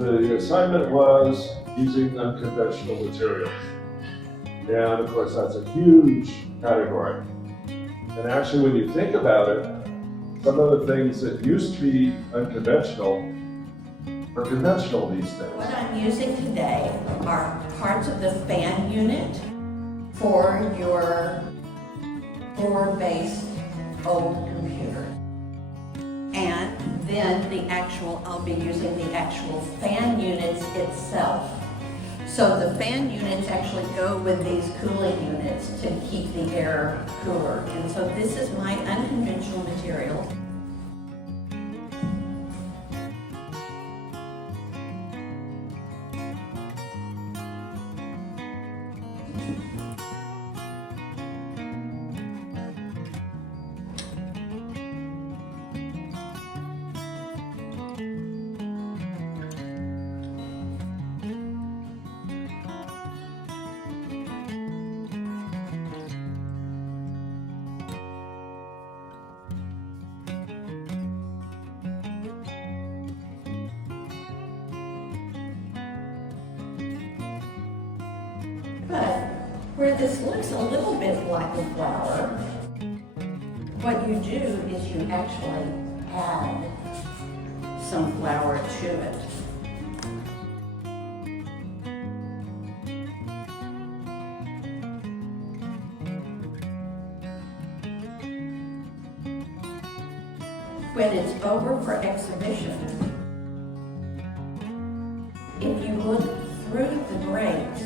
the assignment was using unconventional materials. And of course, that's a huge category. And actually, when you think about it, some of the things that used to be unconventional are conventional these days. What I'm using today are parts of the fan unit for your board-based old computer. And then I'll be using the actual fan units itself. So the fan units actually go with these cooling units to keep the air cooler. And so this is my unconventional material. But where this looks a little bit like a flower, what you do is you actually add some flour to it. When it's over for exhibition, if you look through the grapes,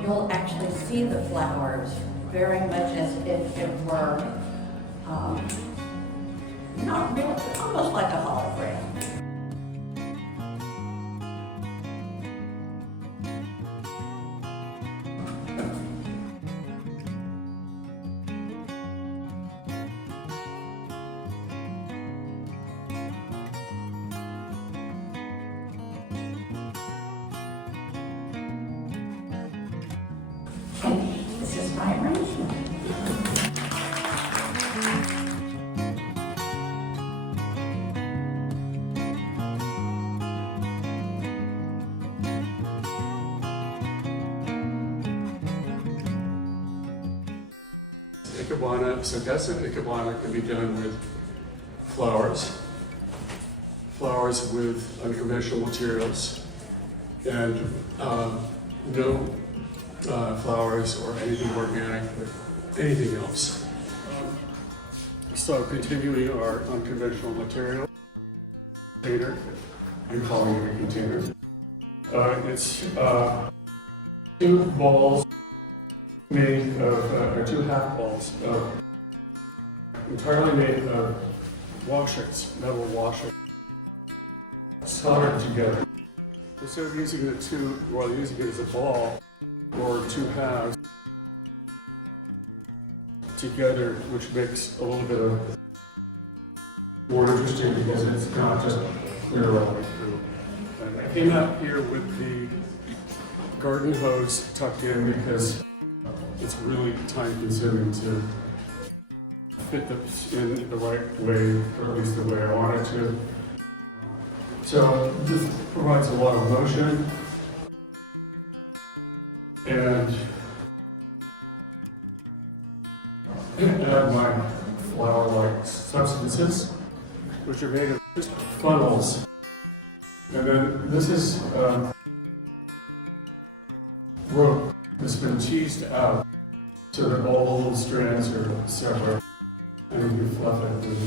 you'll actually see the flowers very much as if it were not really, almost like a hologram. And this is my arrangement. Sogetsu Ikebana can be done with flowers with unconventional materials, and no flowers or anything organic with anything else. So continuing our unconventional material container, I'm calling it a container. It's 2 balls made of, or 2 half balls, entirely made of washers, metal washers, soldered together. Instead of using using it as a ball or 2 halves together, which makes a little bit of more interesting because it's not just clear all the way through. And I came out here with the garden hose tucked in because it's really time consuming to fit this in the right way, or at least the way I want it to. So this provides a lot of motion, and add my flower-like substances, which are made of just funnels. And then this is rope that's been teased out so that all the little strands are separate, and you can fluff it.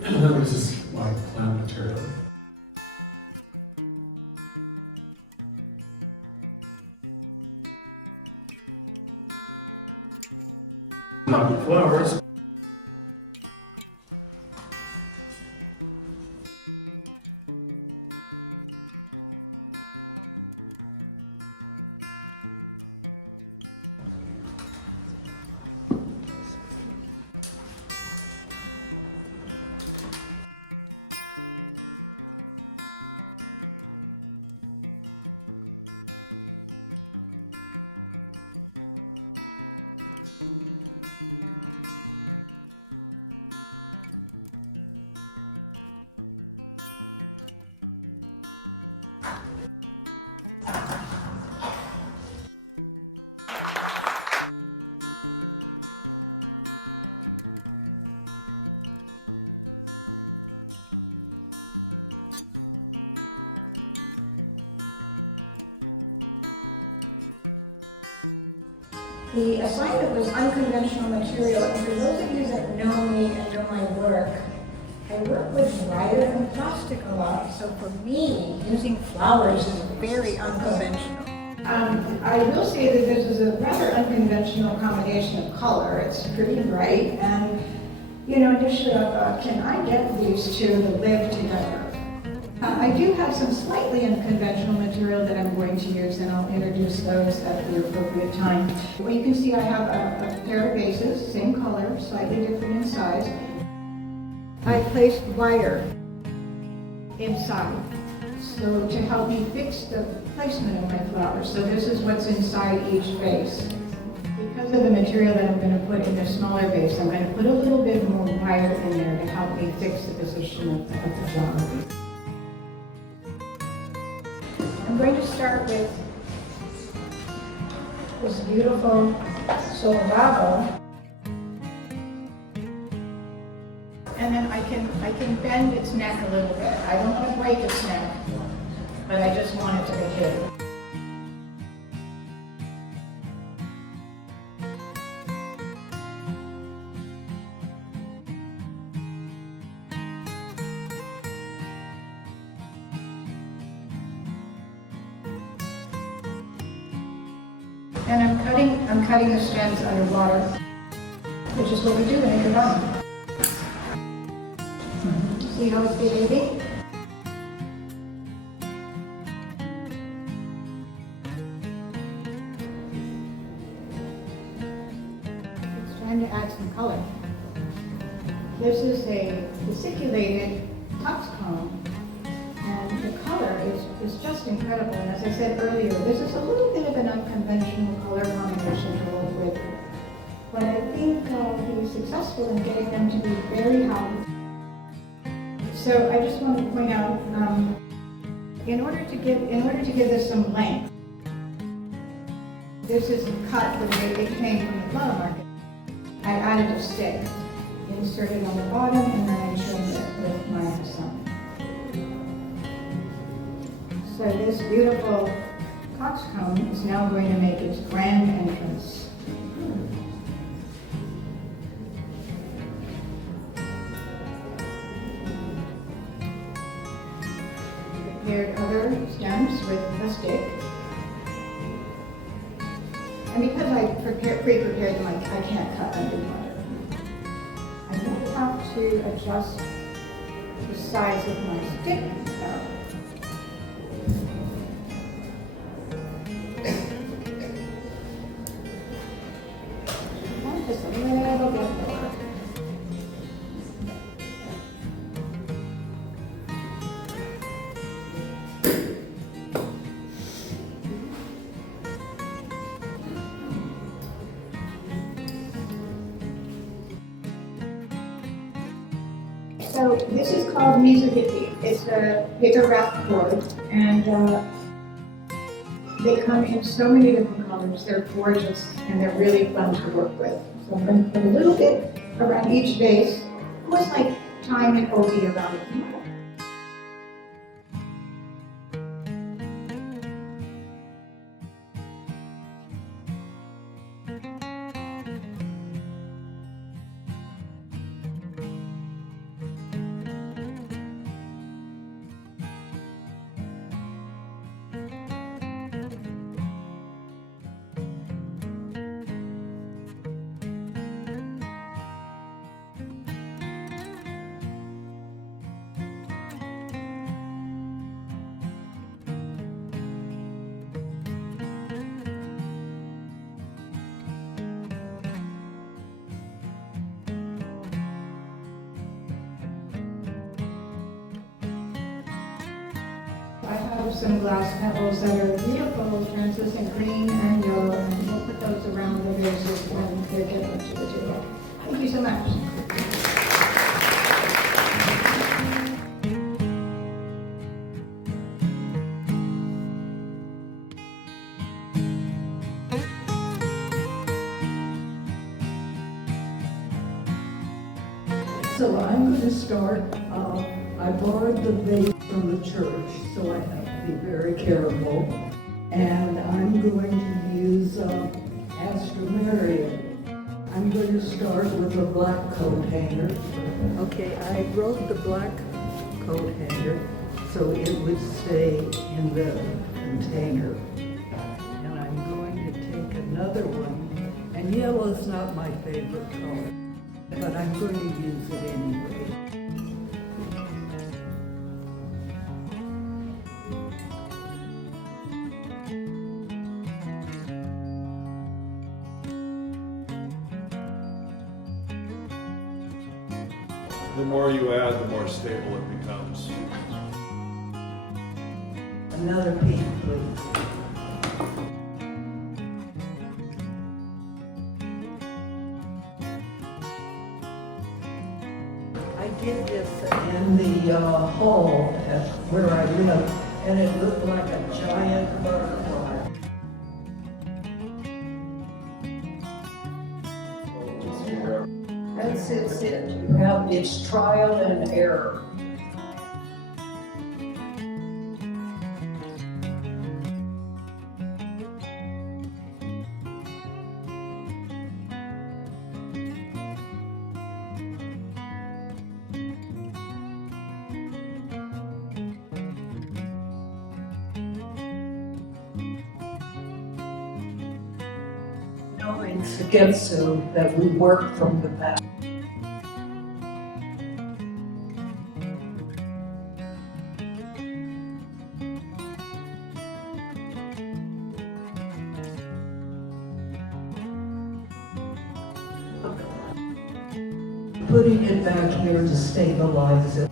And then this is my plant material. Not the flowers. The assignment was unconventional material, and for those of you that know me and know my work, I work with wire and plastic a lot, so for me, using flowers is very unconventional. I will say that this is a rather unconventional combination of color. It's pretty bright, and you know, initially I thought, can I get these two to live together? I do have some slightly unconventional material that I'm going to use, and I'll introduce those at the appropriate time. Well, you can see I have a pair of vases, same color, slightly different in size. I placed wire inside, so to help me fix the placement of my flowers. So this is what's inside each vase. Because of the material that I'm going to put in the smaller vase, I'm going to put a little bit more wire in there to help me fix the position of the flower. I'm going to start with this beautiful Sogetsu, and then I can bend its neck a little bit. I don't want to break its neck, but I just want it to be hidden. And I'm cutting the stems underwater, which is what we do when you're done. See how it's behaving? It's trying to add some color. This is a vesiculated coxcomb. And the color is just incredible. And as I said earlier, this is a little bit of an unconventional color combination to work with. But I think he was successful in getting them to be very happy. So I just want to point out, in order to give this some length, this is cut the way it came from the flower market. I added a stick, inserted on the bottom, and then I trimmed it with my thumb. So this beautiful coxcomb is now going to make its grand entrance. Prepared other stems with a stick. And because I pre-prepared them, I can't cut underwater. I will have to adjust the size of my stick. Just a little bit more. So this is called Sogetsu. It's a paper wrap board, and they come in so many different colors. They're gorgeous and they're really fun to work with. So I'm going to put a little bit around each base, almost like tying an obi around the people. I have some glass pebbles that are beautiful, translucent green and yellow, and we'll put those around the vases when they get up to the table. Thank you so much. So I'm going to start, I borrowed the vase from the church, so I have to be very careful. And I'm going to use Pastor Marion. I'm going to start with a black coat hanger. Okay, I wrote the black coat hanger so it would stay in the container. And I'm going to take another one, and yellow's not my favorite color, but I'm going to use it anyway. The more you add, the more stable it becomes. Another pink, please. I did this in the hall at where I live, and it looked like a giant butterfly. That's it. You have, it's trial and error. No, in Sogetsu that we work from the back. Putting it back here to stabilize it.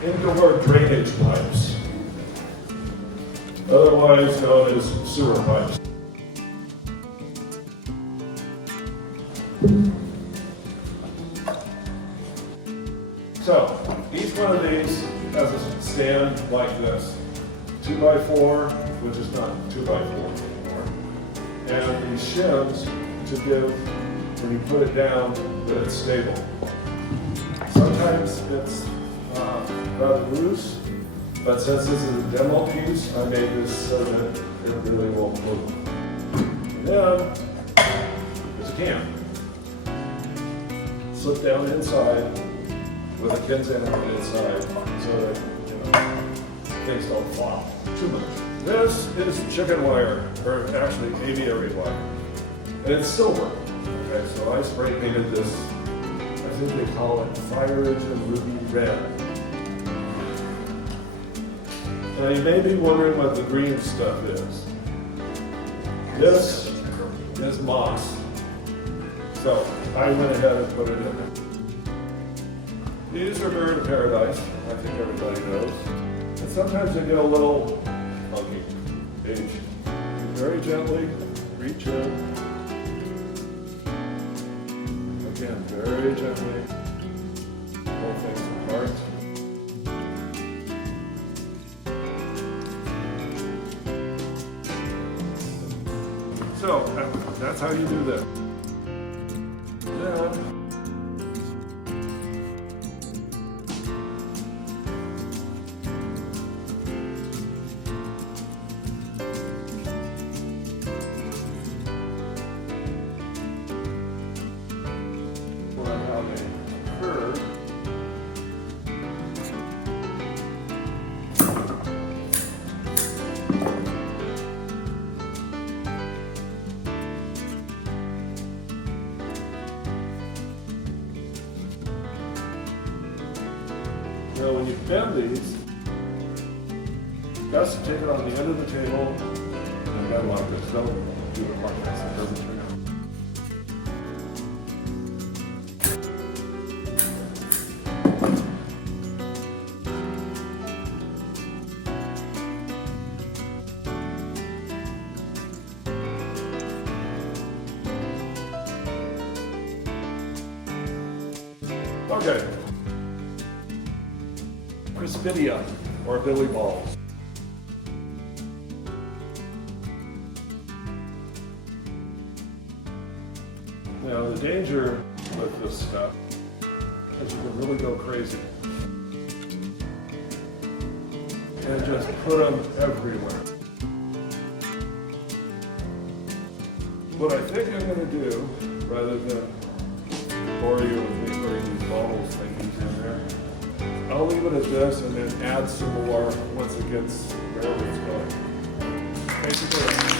Indoor drainage pipes, otherwise known as sewer pipes. So, each one of these has a stand like this, 2x4, which is not 2x4 anymore, and these shims to give, when you put it down, that it's stable. Sometimes it's rather loose, but since this is a demo piece, I made this so that it really won't move. And then, there's a cam. Slip down inside with a Kinzan on the inside so that, things don't flop too much. This is chicken wire, or actually aviary wire. And it's silver. Okay, so I spray painted this, I think they call it Fire Engine Ruby Red. Now you may be wondering what the green stuff is. This is moss. So I went ahead and put it in there. These are bird of paradise, I think everybody knows. And sometimes they get a little funky. Very gently reach in. Again, very gently pull things apart. So that's how you do that. Then, when I have a curve, now when you bend these, best to take it on the end of the table and bend like this. Don't do it like this, it doesn't turn out. Okay. Crispidia, or billy balls. Now the danger with this stuff is you can really go crazy. And just put them everywhere. What I think I'm going to do, rather than bore you with me putting these balls things in there, I'll leave it at this and then add some more once it gets wherever it's going. Thank you for that.